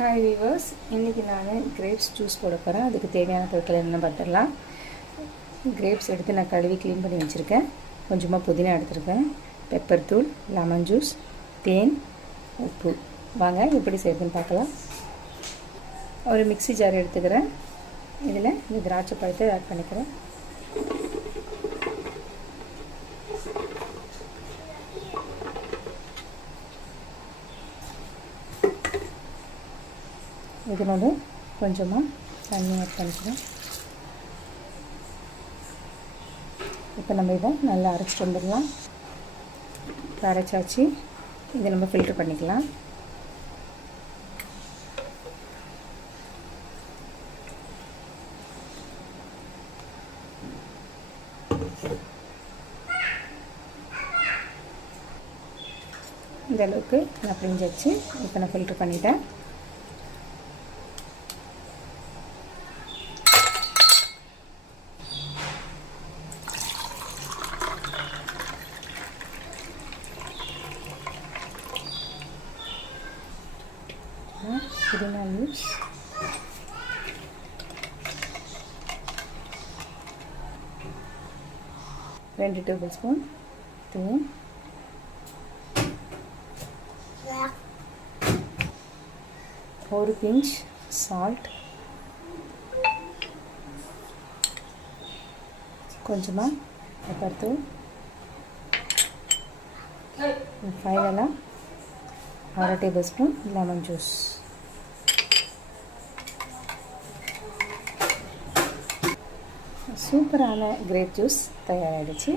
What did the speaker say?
Hi viewers, இன்றைக்கி நான் grapes juice போட போகிறேன். அதுக்கு தேவையான பொருட்கள் என்ன பார்த்துடலாம். கிரேப்ஸ் எடுத்து நான் கழுவி க்ளீன் பண்ணி வச்சுருக்கேன். கொஞ்சமாக புதினா எடுத்துருக்கேன், பெப்பர் தூள், லெமன் ஜூஸ், தேன், உப்பு. வாங்க எப்படி செய்யுதுன்னு பார்க்கலாம். ஒரு மிக்ஸி ஜார் எடுத்துக்கிறேன். இதில் இந்த திராட்சை பழத்தை ஆட் பண்ணிக்கிறேன். இதனோட கொஞ்சமாக தண்ணி ஆட் பண்ணிக்கிறேன். இப்போ நம்ம இதை நல்லா அரைச்சிட்டு வந்துடலாம். அரைச்சாச்சு. இதை நம்ம ஃபில்டர் பண்ணிக்கலாம். இந்த அளவுக்கு நான் பிழிஞ்சாச்சு. இப்போ நான் ஃபில்டர் பண்ணிட்டேன். புதினா லீவ்ஸ், ரெண்டு டேபிள் ஸ்பூன் தேன், ஒரு பிஞ்ச் சால்ட், கொஞ்சமாக பெப்பர் தூள், ஃபைனலாக அரை டேபிள் ஸ்பூன் லெமன் ஜூஸ். சூப்பரான கிரேப் ஜூஸ் தயாராகிடுச்சு.